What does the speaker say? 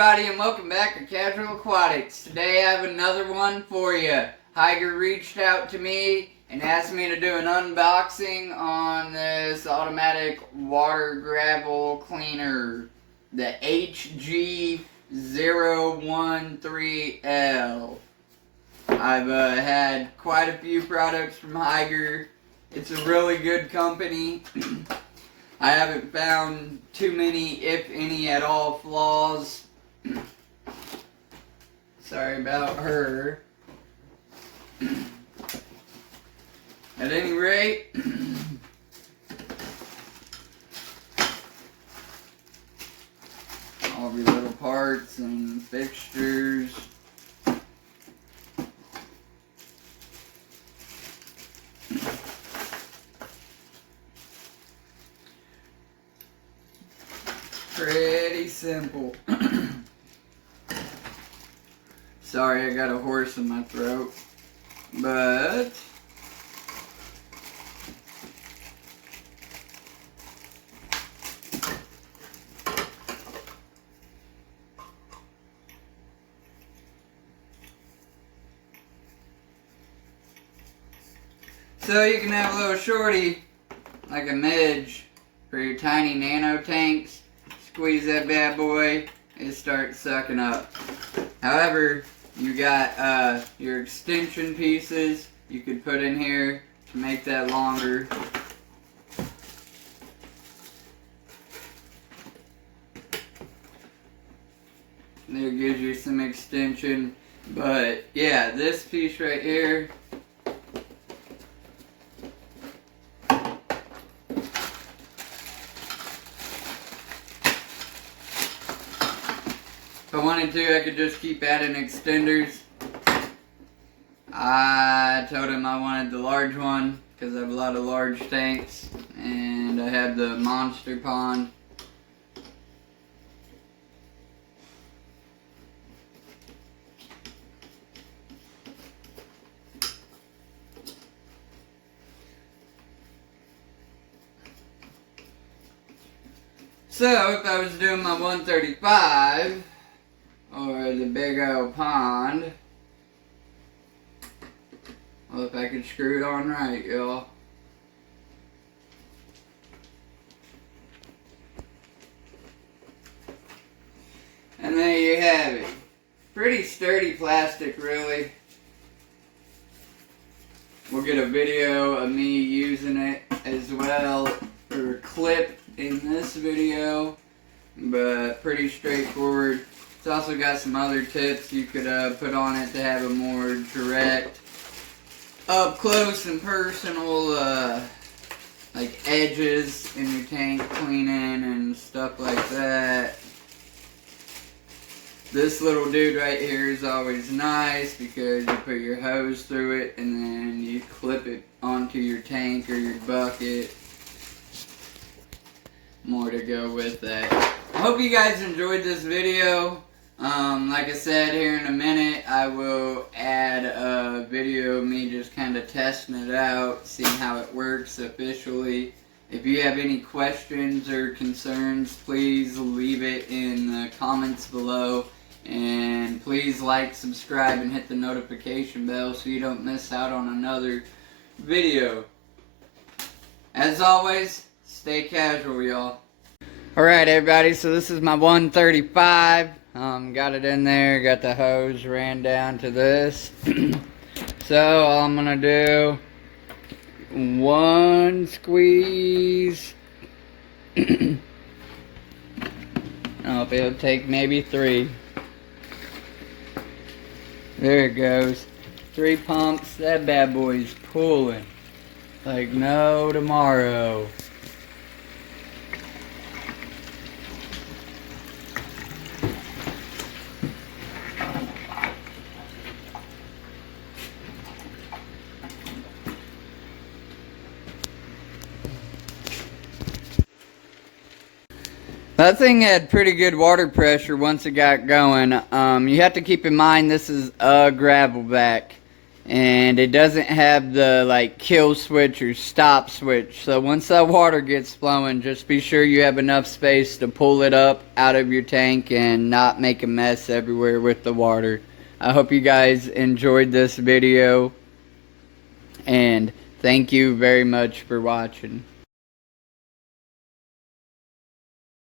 everybody, and welcome back to Casual Aquatics. Today I have another one for you. Hygger reached out to me and asked me to do an unboxing on this automatic water gravel cleaner, the HG-013-L. I've had quite a few products from Hygger. It's a really good company. I haven't found too many, if any at all, flaws. Sorry about her. At any rate, all the little parts and fixtures. Pretty simple. Sorry, I got a horse in my throat. But so you can have a little shorty, like a midge, for your tiny nano tanks. Squeeze that bad boy, it starts sucking up. However, you got your extension pieces you could put in here to make that longer. There gives you some extension. But yeah, this piece right here, if I wanted to, I could just keep adding extenders. I told him I wanted the large one because I have a lot of large tanks and I have the monster pond. So if I was doing my 135, or the big old pond, well, if I could screw it on right, y'all. And there you have it. Pretty sturdy plastic, really. We'll get a video of me using it as well, or a clip in this video, but pretty straightforward. It's also got some other tips you could put on it to have a more direct, up close and personal, like edges in your tank cleaning and stuff like that. This little dude right here is always nice because you put your hose through it and then you clip it onto your tank or your bucket. More to go with that. I hope you guys enjoyed this video. Like I said, here in a minute I will add a video of me just kind of testing it out, seeing how it works officially. If you have any questions or concerns, please leave it in the comments below. And please like, subscribe, and hit the notification bell so you don't miss out on another video. As always, stay casual, y'all. Alright everybody, so this is my 135. Got it in there, got the hose ran down to this. So all I'm gonna do, one squeeze. I don't know if it'll take maybe three. There it goes. 3 pumps, that bad boy's pulling like no tomorrow. That thing had pretty good water pressure once it got going. You have to keep in mind this is a gravel vac. And it doesn't have the like kill switch or stop switch. So once that water gets flowing, just be sure you have enough space to pull it up out of your tank and not make a mess everywhere with the water. I hope you guys enjoyed this video, and thank you very much for watching.